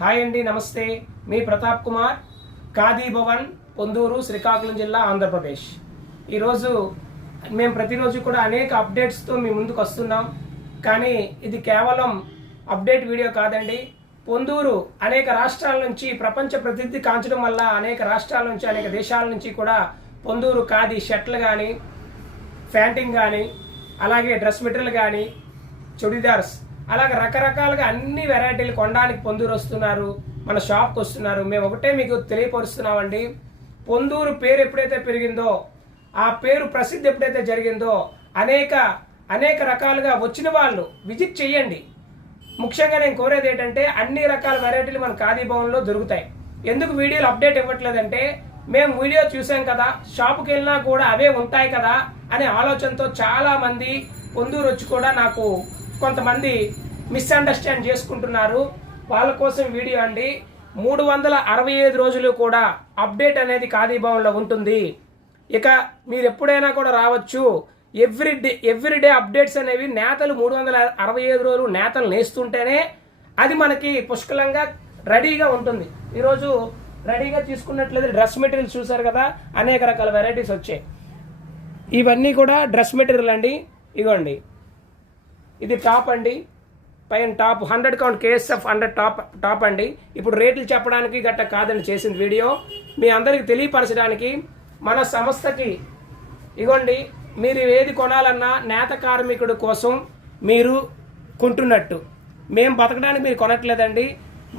Hi అండి, నమస్తే. మీ ప్రతాప్ కుమార్, ఖాదీ భవన్, పొందూరు, శ్రీకాకుళం జిల్లా, ఆంధ్రప్రదేశ్. ఈరోజు మేము ప్రతిరోజు కూడా అనేక అప్డేట్స్తో మీ ముందుకు వస్తున్నాం. కానీ ఇది కేవలం అప్డేట్ వీడియో కాదండి. పొందూరు అనేక రాష్ట్రాల నుంచి ప్రపంచ ప్రసిద్ధి కాంచడం వల్ల అనేక రాష్ట్రాల నుంచి, అనేక దేశాల నుంచి కూడా పొందూరు ఖాదీ షర్ట్లు కానీ, ప్యాంటింగ్ కానీ, అలాగే డ్రెస్ మెటీరియల్ కానీ, చుడిదార్స్, అలాగే రకరకాలుగా అన్ని వెరైటీలు కొనడానికి పొందూరు వస్తున్నారు, మన షాప్కి వస్తున్నారు. మేము ఒకటే మీకు తెలియపరుస్తున్నామండి. పొందూరు పేరు ఎప్పుడైతే పెరిగిందో, ఆ పేరు ప్రసిద్ధి ఎప్పుడైతే జరిగిందో, అనేక రకాలుగా వచ్చిన వాళ్ళు విజిట్ చేయండి. ముఖ్యంగా నేను కోరేది ఏంటంటే అన్ని రకాల వెరైటీలు మన ఖాదీ భవన్లో దొరుకుతాయి. ఎందుకు వీడియోలు అప్డేట్ ఇవ్వట్లేదంటే, మేము వీడియో చూసాం కదా, షాపుకి వెళ్ళినా కూడా అవే ఉంటాయి కదా అనే ఆలోచనతో చాలా మంది పొందూరు వచ్చి కూడా నాకు కొంతమంది మిస్అండర్స్టాండ్ చేసుకుంటున్నారు. వాళ్ళ కోసం వీడియో అండి. 365 రోజులు కూడా అప్డేట్ అనేది ఖాదీ భవన్లో ఉంటుంది. ఇక మీరు ఎప్పుడైనా కూడా రావచ్చు. ఎవ్రీడే అప్డేట్స్ అనేవి నేతలు 365 రోజులు నేతలు నేస్తుంటేనే అది మనకి పుష్కలంగా రెడీగా ఉంటుంది. ఈరోజు రెడీగా తీసుకున్నట్లయితే డ్రెస్ మెటీరియల్ చూసారు కదా, అనేక రకాల వెరైటీస్ వచ్చాయి. ఇవన్నీ కూడా డ్రెస్ మెటీరియల్ అండి. ఇగోండి, ఇది టాప్ అండి, పైన టాప్ 100 కౌంట్ KSF 100 టాప్ అండి. ఇప్పుడు రేట్లు చెప్పడానికి గట్ట కాదండి చేసింది వీడియో, మీ అందరికి తెలియపరచడానికి. మన సంస్థకి ఇగోండి, మీరు ఏది కొనాలన్నా నేత కార్మికుడి కోసం మీరు కొంటున్నట్టు, మేము బతకడానికి మీరు కొనట్లేదండి,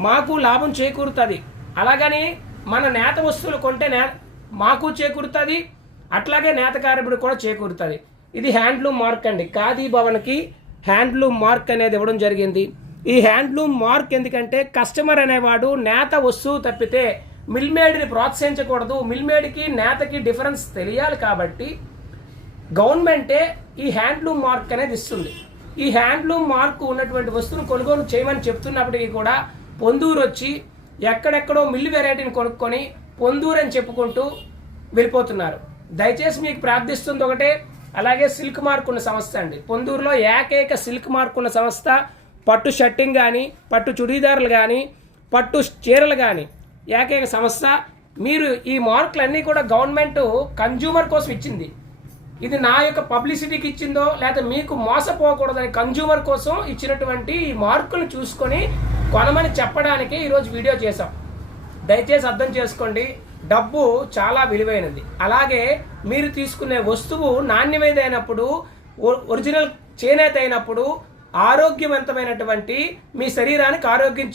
మాకు లాభం చేకూరుతుంది. అలాగని మన నేత వస్తువులు కొంటే మాకు చేకూరుతుంది, అట్లాగే నేత కార్మికుడు కూడా చేకూరుతుంది. ఇది హ్యాండ్లూమ్ మార్క్ అండి. ఖాదీ భవన్కి హ్యాండ్లూమ్ మార్క్ అనేది ఇవ్వడం జరిగింది. ఈ హ్యాండ్లూమ్ మార్క్ ఎందుకంటే కస్టమర్ అనేవాడు నేత వస్తువు తప్పితే మిల్మేడ్ని ప్రోత్సహించకూడదు. మిల్మేడ్కి నేతకి డిఫరెన్స్ తెలియాలి కాబట్టి గవర్నమెంటే ఈ హ్యాండ్లూమ్ మార్క్ అనేది ఇస్తుంది. ఈ హ్యాండ్లూమ్ మార్క్ ఉన్నటువంటి వస్తువును కొనుగోలు చేయమని చెప్తున్నప్పటికీ కూడా పొందూరు వచ్చి ఎక్కడెక్కడో మిల్లు వెరైటీని కొనుక్కొని పొందూరు అని చెప్పుకుంటూ వెళ్ళిపోతున్నారు. దయచేసి మీకు ప్రార్థిస్తుంది ఒకటే, అలాగే సిల్క్ మార్క్ ఉన్న సంస్థ అండి. పొందూరులో ఏకైక సిల్క్ మార్క్ ఉన్న సంస్థ. పట్టు షర్టింగ్ కానీ, పట్టు చుడీదారులు కానీ, పట్టు చీరలు కానీ ఏకైక సంస్థ. మీరు ఈ మార్కులన్నీ కూడా గవర్నమెంట్ కన్జ్యూమర్ కోసం ఇచ్చింది. ఇది నా యొక్క పబ్లిసిటీకి ఇచ్చిందో లేదా మీకు మోసపోకూడదని కన్జ్యూమర్ కోసం ఇచ్చినటువంటి ఈ మార్కులు చూసుకొని కొనమని చెప్పడానికి ఈరోజు వీడియో చేశాం. దయచేసి అర్థం చేసుకోండి, డబ్బు చాలా విలువైనది. అలాగే మీరు తీసుకునే వస్తువు నాణ్యమైనప్పుడు, ఒరిజినల్ చేనేత అయినప్పుడు, ఆరోగ్యవంతమైనటువంటి మీ శరీరానికి ఆరోగ్యం